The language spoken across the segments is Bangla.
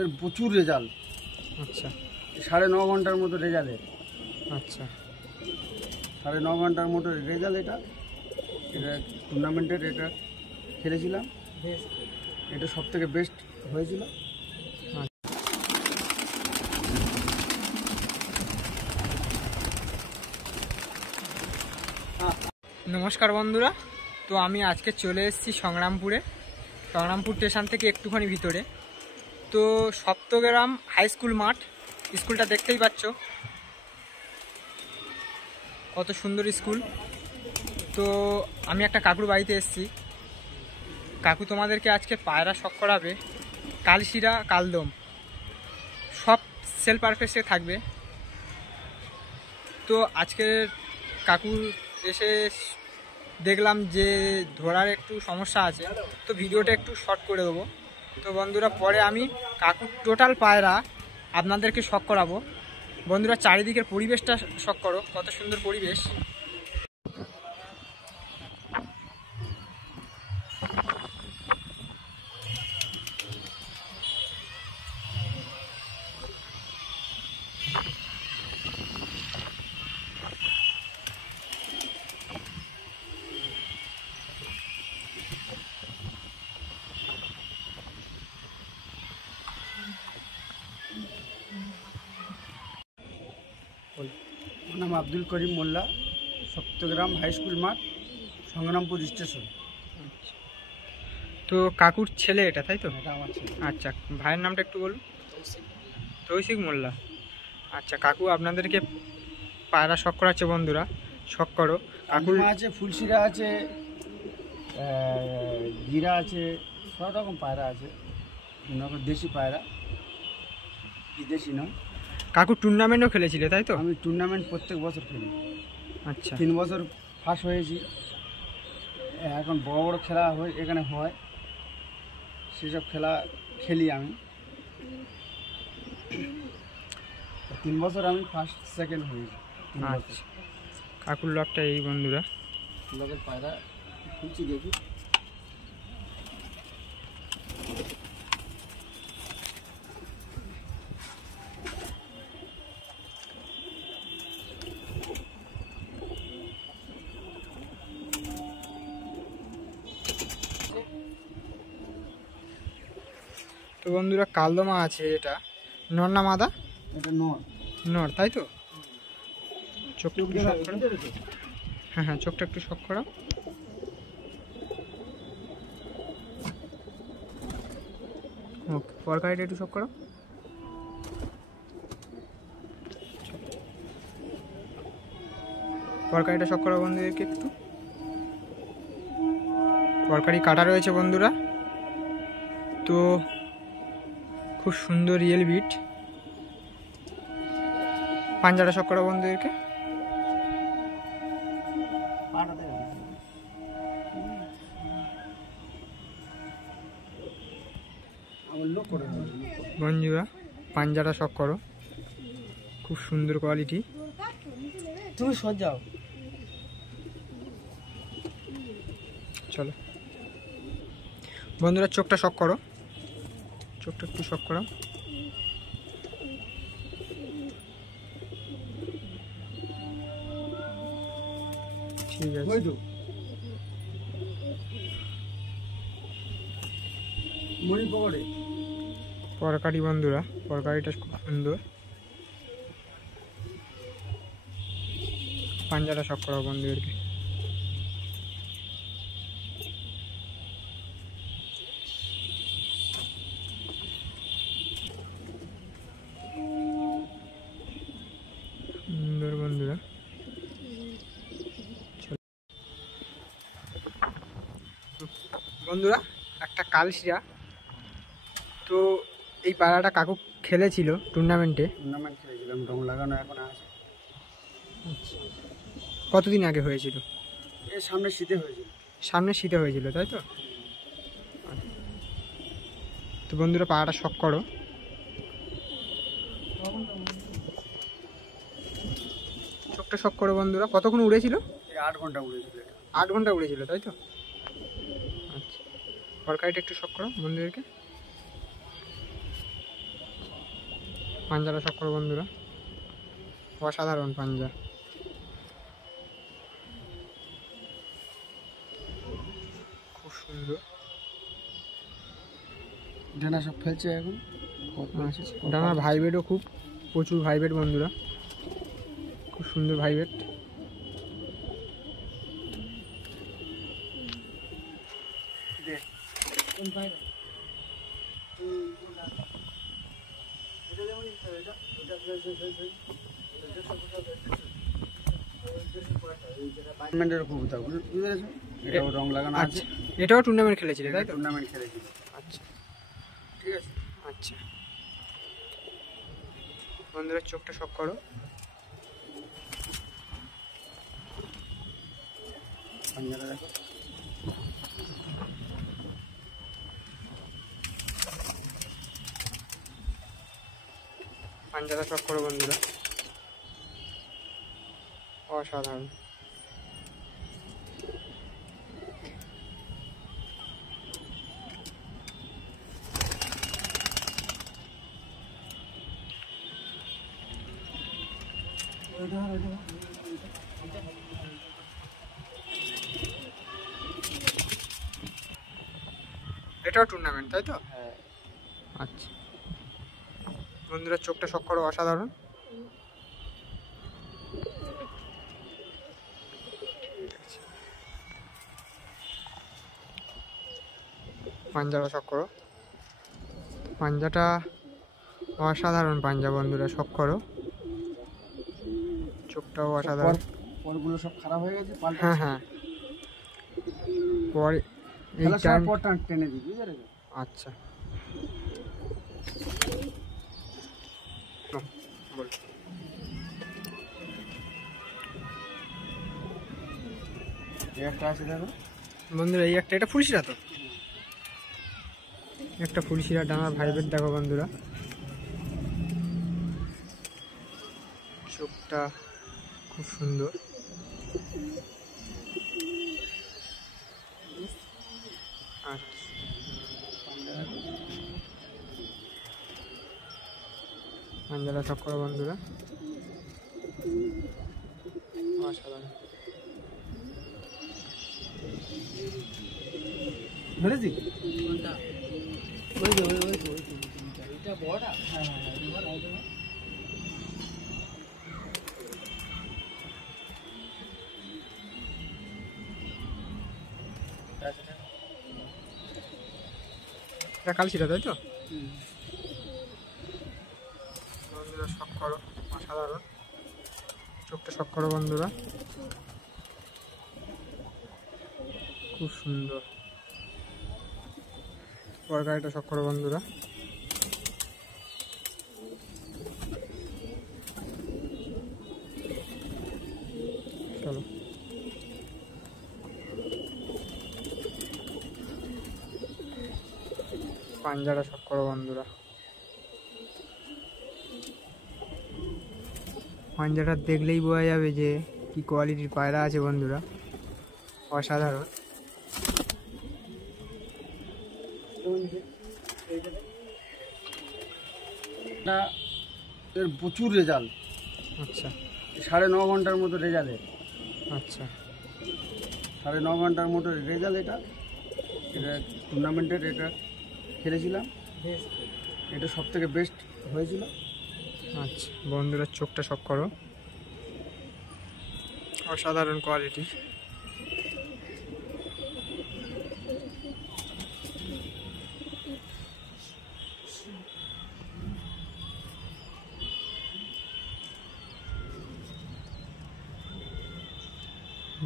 এর প্রচুর রেজাল্ট। আচ্ছা 9.5 ঘন্টার মতো রেজাল্ট। আচ্ছা 9.5 ঘন্টার মতো রেজাল্ট। এটা টুর্নামেন্টের এটা খেলেছিলাম, এটা সব থেকে বেস্ট হয়েছিল। নমস্কার বন্ধুরা, তো আমি আজকে চলে এসেছি সংগ্রামপুর স্টেশন থেকে একটুখানি ভিতরে। তো সপ্তগ্রাম হাই স্কুল মাঠ, স্কুলটা দেখতেই পাচ্ছ কত সুন্দর স্কুল। তো আমি একটা কাকুর বাড়িতে এসেছি। কাকু তোমাদেরকে আজকে পায়রা শখ করাবে, কালশিরা কালদম সব সেল পারফেক্টে থাকবে। তো আজকে কাকুর এসে দেখলাম যে ধরার একটু সমস্যা আছে, তো ভিডিওটা একটু শর্ট করে দেবো। তো বন্ধুরা পরে আমি কাকুর টোটাল পায়রা আপনাদেরকে শখ করাবো। বন্ধুরা চারিদিকের পরিবেশটা শখ করো, কত সুন্দর পরিবেশ। আমার নাম আব্দুল করিম মোল্লা, সপ্তগ্রাম হাই স্কুল মাঠ, সংগ্রামপুর স্টেশন। তো কাকুর ছেলে এটা, তাই তো? এটা আমার ছেলে। আচ্ছা, ভাইয়ের নামটা একটু বলুন। তৌসিক মোল্লা। আচ্ছা কাকু আপনাদেরকে পায়রা শখ করাচ্ছে। বন্ধুরা শখ করো। কাকুর আছে, ফুলশিরা আছে, জিরা আছে, সব রকম পায়রা আছে। দেশি পায়রা, বিদেশি নয়। কাকু টুর্নামেন্টও খেলেছিল, তাই তো? আমি টুর্নামেন্ট প্রত্যেক বছর খেলি। আচ্ছা 3 বছর ফার্স্ট হয়েছি। এখন বড় বড় খেলা এখানে হয়, সেসব খেলা খেলি আমি। 3 বছর আমি ফার্স্ট সেকেন্ড হয়েছি। আচ্ছা কাকুর লকটা এই বন্ধুরা। লোকের পায়রা খুঁজছি, দেখি। তো বন্ধুরা কালদমা আছে, এটা নর না মাদা? এটা নর। নর, তাই তো? চোখটা একটু শক করো। হ্যাঁ হ্যাঁ, চোখটা একটু শক করো। ওকে, পরকাইটা একটু শক করো। পরকারিটা শক করো বন্ধুদেরকে একটু। পরকারি কাটা রয়েছে বন্ধুরা। তো খুব সুন্দর রিয়েল বিট। পাঞ্জাটা শক করো বন্ধুদেরকে। বন্ধুরা পাঞ্জাটা শক করো, খুব সুন্দর কোয়ালিটি। তুমি সজাও। চলো বন্ধুরা চোখটা শক করো, চোখটা একটু শক করো। ঠিক আছে। পরকারি বন্ধুরা, পরকারিটা খুব সুন্দর। পাঞ্জাটা শক করো বন্ধুদেরকে। সুন্দর বন্ধুরা। বন্ধুরা একটা কালশিরা। তো এই পায়রাটা কাকু খেলেছিল টুর্নামেন্টে। টুর্নামেন্ট খেলেছিলাম, রং লাগানো এখন আছে। আচ্ছা, কতদিন আগে হয়েছিল? এর সামনে শীতে হয়েছিল। সামনে শীতে হয়েছিল, তাই তো? তো বন্ধুরা পায়রাটা শখ করো। চোখটা শখ করো বন্ধুরা। কতক্ষণ উড়েছিল? 8 ঘন্টা উড়েছিল। 8 ঘন্টা উড়েছিল, তাই তো? আচ্ছা, পরকারিটা একটু শখ করো বন্ধুদেরকে। পাঞ্জাটা শখ করো বন্ধুরা, অসাধারণ পাঞ্জা। খুব সুন্দর। ডানা সব ফেলছে এখন। ডানা ভাইব্রেটও খুব প্রচুর ভাইব্রেট বন্ধুরা, খুব সুন্দর ভাইব্রেট। কবুতর বুঝতে পেরেছো? এটাও রং লাগানো আছে। এটাও টুর্নামেন্ট খেলেছিলে তাই তো? টুর্নামেন্ট খেলেছি। আচ্ছা ঠিক আছে। আচ্ছা বন্ধুরা চোখটা শখ করো। পাঞ্জাটা দেখো। পাঞ্জাটা শখ করো বন্ধুরা, অসাধারণ। এটাও টুর্নামেন্ট তাই তো? হ্যাঁ। আচ্ছা বন্ধুরা চোখটা শখ করো, অসাধারণ। পাঞ্জাটা শখ করো, পাঞ্জাটা অসাধারণ পাঞ্জা বন্ধুরা, শখ করো। চোখটাও অসাধারণ। পরগুলো সব খারাপ হয়ে গেছে। হ্যাঁ হ্যাঁ পরে এই খেলার টাইম। সময় পর টেনে দিবি বুঝতে পেরেছো? আচ্ছা বল। এই একটা আছে দেখো বন্ধুরা, এই একটা, এটা ফুলশিরা তো, একটা ফুলশিরা ডানার ভাইব্রেট দেখো বন্ধুরা, চোখটা খুব সুন্দর। আচ্ছা পাঞ্জাটা শখ করো বন্ধুরা, অসাধারণ। ধরেছি। এটা কালশিরা তাই তো? বন্ধুরা শখ করো, অসাধারণ। চোখটা শখ করো বন্ধুরা, খুব সুন্দর। পরগাড়িটা শখ করো বন্ধুরা, চলো। পাঞ্জাটা শখ করো বন্ধুরা, পাঞ্জাটা দেখলেই বোঝা যাবে যে কি কোয়ালিটির পায়রা আছে বন্ধুরা, অসাধারণ। এর প্রচুর রেজাল্ট। আচ্ছা 9.5 ঘন্টার মতো রেজাল্ট। আচ্ছা 9.5 ঘন্টার মতো রেজাল্ট। এটা টুর্নামেন্টের এটা খেলেছিলাম, এটা সব থেকে বেস্ট হয়েছিল। আচ্ছা বন্ধুরা চোখটা শখ করো, অসাধারণ কোয়ালিটি।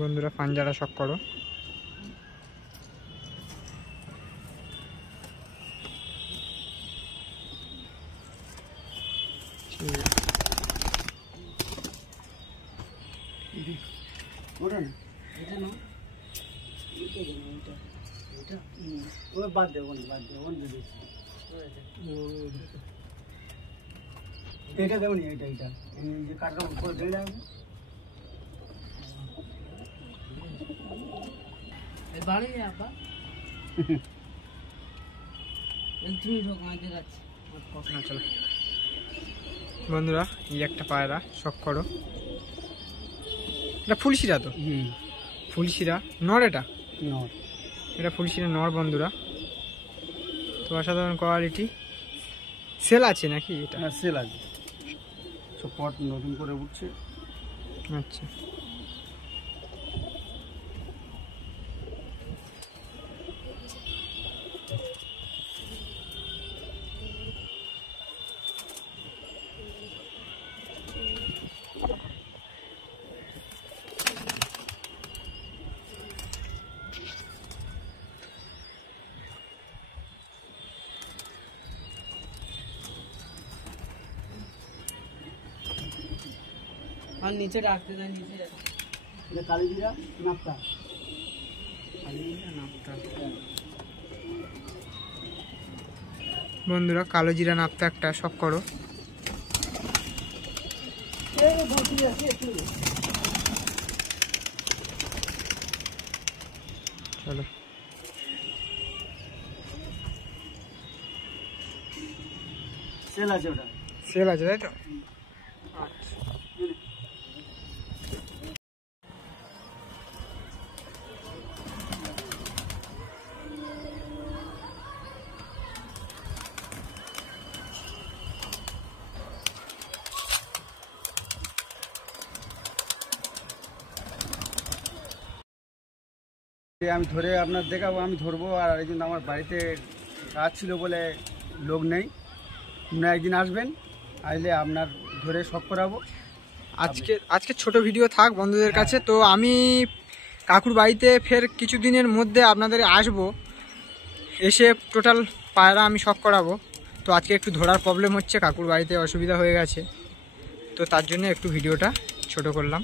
বন্ধুরা পাঞ্জাটা শখ করো, ওটা না, এটা না, ওটা বাদ দেবো না, বাদ দেবো না। এটা দেবো না, এটা এটা যে কাটকা করে দিয়ে রাখবো। বাড়ি আপা তুমি ঢোক আমি দেখাচ্ছি। চলো। বন্ধুরা এই একটা পায়রা, শখ করো। এটা ফুলশিরা তো? ফুলশিরা নর, এটা নর। এটা ফুলশিরা নর বন্ধুরা। তো অসাধারণ কোয়ালিটি। সেল আছে নাকি এটা? হ্যাঁ সেল আছে, সব পট নতুন করে উঠছে। আচ্ছা, और नीचे डालते थे नीचे এটা কালীজিরা নাপ্তা। বন্ধুরা কালো জিরা নাপতা একটা, শখ করো। চলো, সেল আছে ওটা। সেল আছে তাই তো? আচ্ছা, আমি ধরে আপনার দেখাবো, আমি ধরবো। আর এই জন্য আমার বাড়িতে কাজ ছিল বলে লোক নেই, আপনি একদিন আসবেন, আসলে আপনার ধরে শখ করাবো। আজকে ছোট ভিডিও থাক বন্ধুদের কাছে। তো আমি কাকুর বাড়িতে ফের কিছুদিনের মধ্যে আপনাদের আসবো, এসে টোটাল পায়রা আমি শখ করাবো। তো আজকে একটু ধরার প্রবলেম হচ্ছে, কাকুর বাড়িতে অসুবিধা হয়ে গেছে, তো তার জন্য একটু ভিডিওটা ছোট করলাম।